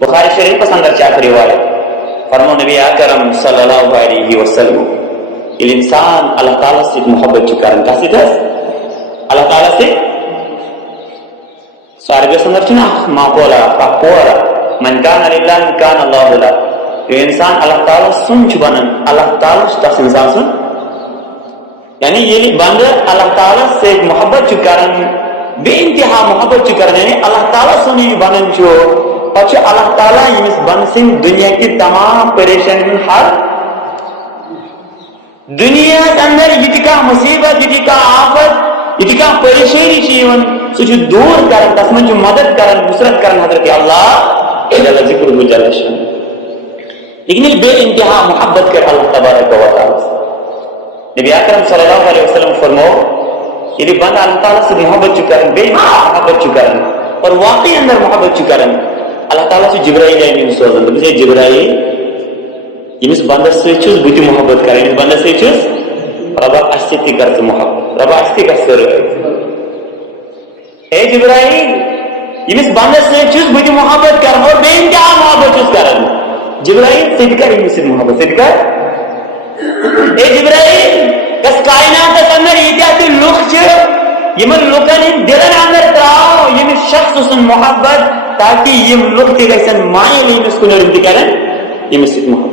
بخاری شریف پس اندر چاہ روایت فرمو نبی اکرم صلی اللہ علیہ وسلم الانسان اللہ تعالیٰ سے محبت چکارن کسی دس اللہ تعالیٰ سے سوارے سندر چنا ماقولا فاقورا من کان للہ کان اللہ لہ یہ انسان اللہ تعالیٰ سن چبنن اللہ تعالیٰ تس انسان سن یعنی یہ بند اللہ تعالیٰ سے محبت چکارن بے انتہا محبت چکارن یعنی اللہ تعالیٰ سن یہ بنن چو پچھ اللہ تعالیٰ یمس بند سن دنیا کی تمام پریشان حل دنیا اندر یہ کا مصیبت یہ کا آفت یہ کا پریشانی چیون سوچ دور کرن تس من مدد کرن نصرت کرن حضرت اللہ جل ذکر جل شان لیکن بے انتہا محبت کر اللہ تبارک و تعالی نبی اکرم صلی اللہ علیہ وسلم فرماؤ یہ بند اللہ تعالیٰ سے محبت چکرن بے انتہا محبت چکرن اور واقعی اندر محبت چکرن اللہ تعالیٰ سے جبرائیل امین سوزن مجھے جبرائیل یمس بندس سے چھس بوتی محبت کریں یمس بندس سے چھس ربا استی کرت محبت ربا استی کسر اے جبرائیل یمس بندس سے چھس بوتی محبت کریں اور بے انتہا محبت چھس کریں جبرائیل صدقہ یمس سے محبت صدقہ اے جبرائیل کس کائنات اندر ایتیاتی لوگ چھ یمن لوکن دلن اندر تراؤ یمس شخص سن محبت تاکہ یم لوگ تی گیسن مائل یمس کنر انتی کریں یمس سے محبت